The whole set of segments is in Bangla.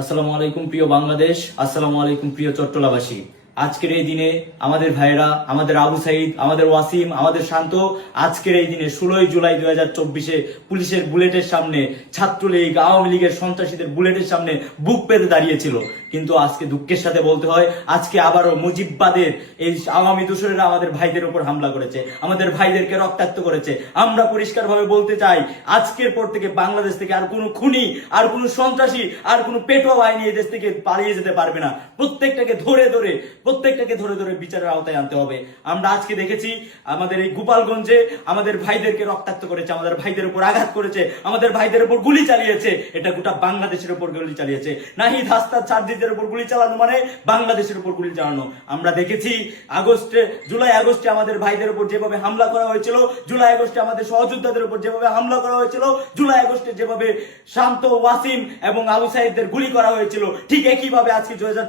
আসসালামু আলাইকুম প্রিয় বাংলাদেশ। আসসালামু আলাইকুম প্রিয় চট্টলাবাসী। আজকের এই দিনে আমাদের ভাইয়েরা, আমাদের আবু সাইদ, আমাদের ওয়াসিম, আমাদের শান্ত, আজকের এই দিনে ষোলোই জুলাই দুই হাজার চব্বিশে পুলিশের বুলেটের সামনে ছাত্রলীগ, আওয়ামী লীগের সন্ত্রাসীদের বুলেটের সামনে বুক পেতে দাঁড়িয়েছিল। কিন্তু আজকে দুঃখের সাথে বলতে হয়, আজকে আবারও মুজিববাদের এই আওয়ামী দূষরেরা আমাদের ভাইদের উপর হামলা করেছে, আমাদের ভাইদেরকে রক্তাক্ত করেছে। আমরা পরিষ্কারভাবে বলতে চাই, আজকের পর থেকে বাংলাদেশ থেকে আর কোনো খুনি, আর কোনো সন্ত্রাসী, আর কোনো পেটোয়া বাহিনী এই দেশ থেকে পালিয়ে যেতে পারবে না। প্রত্যেকটাকে ধরে ধরে প্রত্যেকটাকে ধরে ধরে বিচারের আওতায় আনতে হবে। আমরা আজকে দেখেছি, আমাদের এই গোপালগঞ্জে আমাদের ভাইদেরকে রক্তাক্ত করেছে, আমাদের ভাইদের উপর আঘাত করেছে, আমাদের ভাইদের উপর গুলি চালিয়েছে। এটা গোটা বাংলাদেশের উপর গুলি চালিয়েছে। নাহিদ হাস্তার চার্জিদের উপর গুলি চালানো মানে বাংলাদেশের উপর গুলি চালানো। আমরা দেখেছি, আগস্টে, জুলাই আগস্টে আমাদের ভাইদের উপর যেভাবে হামলা করা হয়েছিল, জুলাই আগস্টে আমাদের সহযোদ্ধাদের উপর যেভাবে হামলা করা হয়েছিল, জুলাই আগস্টে যেভাবে শান্ত ওয়াসিম এবং আবু সাইদদের গুলি করা হয়েছিল, ঠিক একইভাবে আজকে দুই হাজার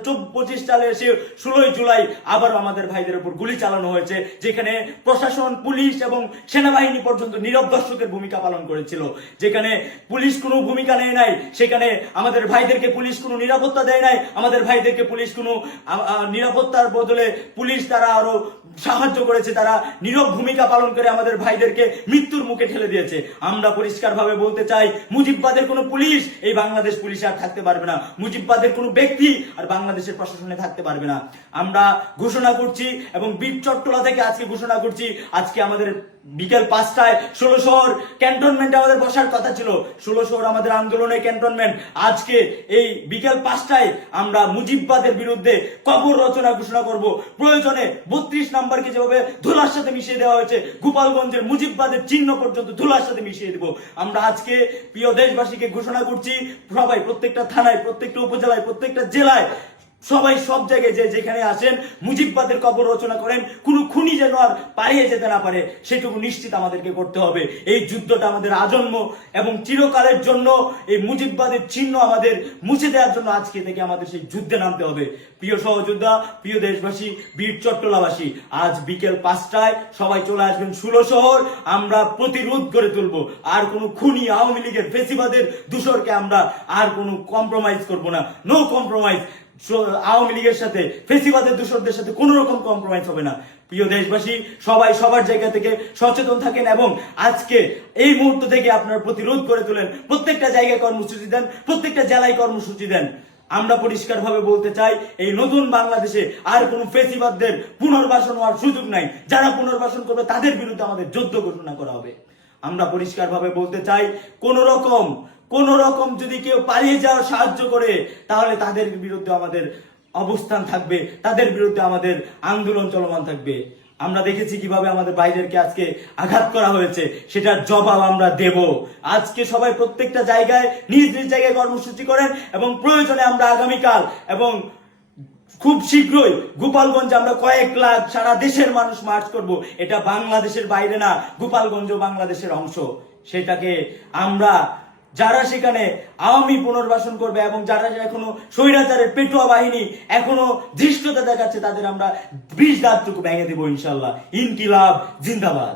সালে এসে ষোলোই জুলাই আবারও আমাদের ভাইদের উপর গুলি চালানো হয়েছে, যেখানে প্রশাসন, পুলিশ এবং সেনাবাহিনী পর্যন্ত নীরব দর্শকের ভূমিকা পালন করেছিল। যেখানে পুলিশ কোনো ভূমিকা নেয় নাই, সেখানে আমাদের ভাইদেরকে পুলিশ কোনো নিরাপত্তা দেয় নাই, আমাদের ভাইদেরকে পুলিশ কোনো নিরাপত্তার বদলে পুলিশ তারা আরও সাহায্য করেছে, তারা নীরব ভূমিকা পালন করে আমাদের ভাইদেরকে মৃত্যুর মুখে ঠেলে দিয়েছে। আমরা পরিষ্কারভাবে বলতে চাই, মুজিববাদের কোনো পুলিশ এই বাংলাদেশ পুলিশ আর থাকতে পারবে না। মুজিববাদের কোনো ব্যক্তি আর বাংলাদেশের প্রশাসনে থাকতে পারবে না। আমরা ঘোষণা করছি এবং বীর চট্টলা থেকে আজকে ঘোষণা করছি। আজকে আমাদের বিকেল পাঁচটায় ষোলো শহর ক্যান্টনমেন্টে আমাদের বসার কথা ছিল। ষোলো শহর আমাদের আন্দোলনের ক্যান্টনমেন্ট। আজকে এই বিকেল পাঁচটায় আমরা মুজিববাদের বিরুদ্ধে কবর রচনা ঘোষণা করব। প্রয়োজনে বত্রিশ নাম্বারকে যেভাবে ধুলার সাথে মিশিয়ে দেওয়া হয়েছে, গোপালগঞ্জের মুজিববাদের চিহ্ন পর্যন্ত ধুলার সাথে মিশিয়ে দেব। আমরা আজকে প্রিয় দেশবাসীকে ঘোষণা করছি, সবাই প্রত্যেকটা থানায়, প্রত্যেকটা উপজেলায়, প্রত্যেকটা জেলায় সবাই সব জায়গায় যে যেখানে আসেন মুজিববাদের কবর রচনা করেন, কোনো খুনি যেন আর পালিয়ে যেতে না পারে, সেটুকু নিশ্চিত আমাদেরকে করতে হবে। এই যুদ্ধটা আমাদের আজন্ম এবং চিরকালের জন্য এই মুজিববাদের চিহ্ন আমাদের মুছে দেওয়ার জন্য আজকে থেকে আমাদের সেই যুদ্ধে নামতে হবে। প্রিয় সহযোদ্ধা, প্রিয় দেশবাসী, বীর চট্টলাবাসী, আজ বিকেল পাঁচটায় সবাই চলে আসবেন ষোলো শহর। আমরা প্রতিরোধ করে তুলবো। আর কোনো খুনি আওয়ামী লীগের ফেসিবাদের দূষরকে আমরা আর কোনো কম্প্রোমাইজ করব না। নো কম্প্রোমাইজ আওয়ামী লীগের সাথে, ফেসিবাদের দূষরদের সাথে কোনো রকম কম্প্রোমাইজ হবে না। প্রিয় দেশবাসী, সবাই সবার জায়গা থেকে সচেতন থাকেন এবং আজকে এই মুহূর্ত থেকে আপনারা প্রতিরোধ করে তোলেন। প্রত্যেকটা জায়গায় কর্মসূচি দেন, প্রত্যেকটা জেলায় কর্মসূচি দেন। আমরা পরিষ্কারভাবে বলতে চাই, এই নতুন বাংলাদেশে আর কোন ফেসিবাদদের পুনর্বাসন হওয়ার সুযোগ নাই। যারা পুনর্বাসন করবে, তাদের বিরুদ্ধে আমাদের যুদ্ধ ঘোষণা করা হবে। আমরা পরিষ্কারভাবে বলতে চাই, কোন রকম কোন রকম যদি কেউ পালিয়ে যাওয়ার সাহায্য করে, তাহলে তাদের বিরুদ্ধে আমাদের অবস্থান থাকবে, তাদের বিরুদ্ধে আমাদের আন্দোলন চলমান থাকবে। আমরা দেখেছি কীভাবে আমাদের বাইরেরকে আজকে আঘাত করা হয়েছে, সেটার জবাব আমরা দেব। আজকে সবাই প্রত্যেকটা জায়গায়, নিজ নিজ জায়গায় কর্মসূচি করেন এবং প্রয়োজনে আমরা আগামীকাল এবং খুব শীঘ্রই গোপালগঞ্জ আমরা কয়েক লাখ সারা দেশের মানুষ মার্চ করব। এটা বাংলাদেশের বাইরে না গোপালগঞ্জ বাংলাদেশের অংশ। সেটাকে আমরা যারা সেখানে আওয়ামী পুনর্বাসন করবে এবং যারা এখনও স্বৈরাচারের পেটুয়া বাহিনী এখনও ধৃষ্টতা দেখাচ্ছে, তাদের আমরা বিষ দাঁতটুকু ভেঙে দেবো ইনশাল্লাহ। ইনকিলাব, জিন্দাবাদ।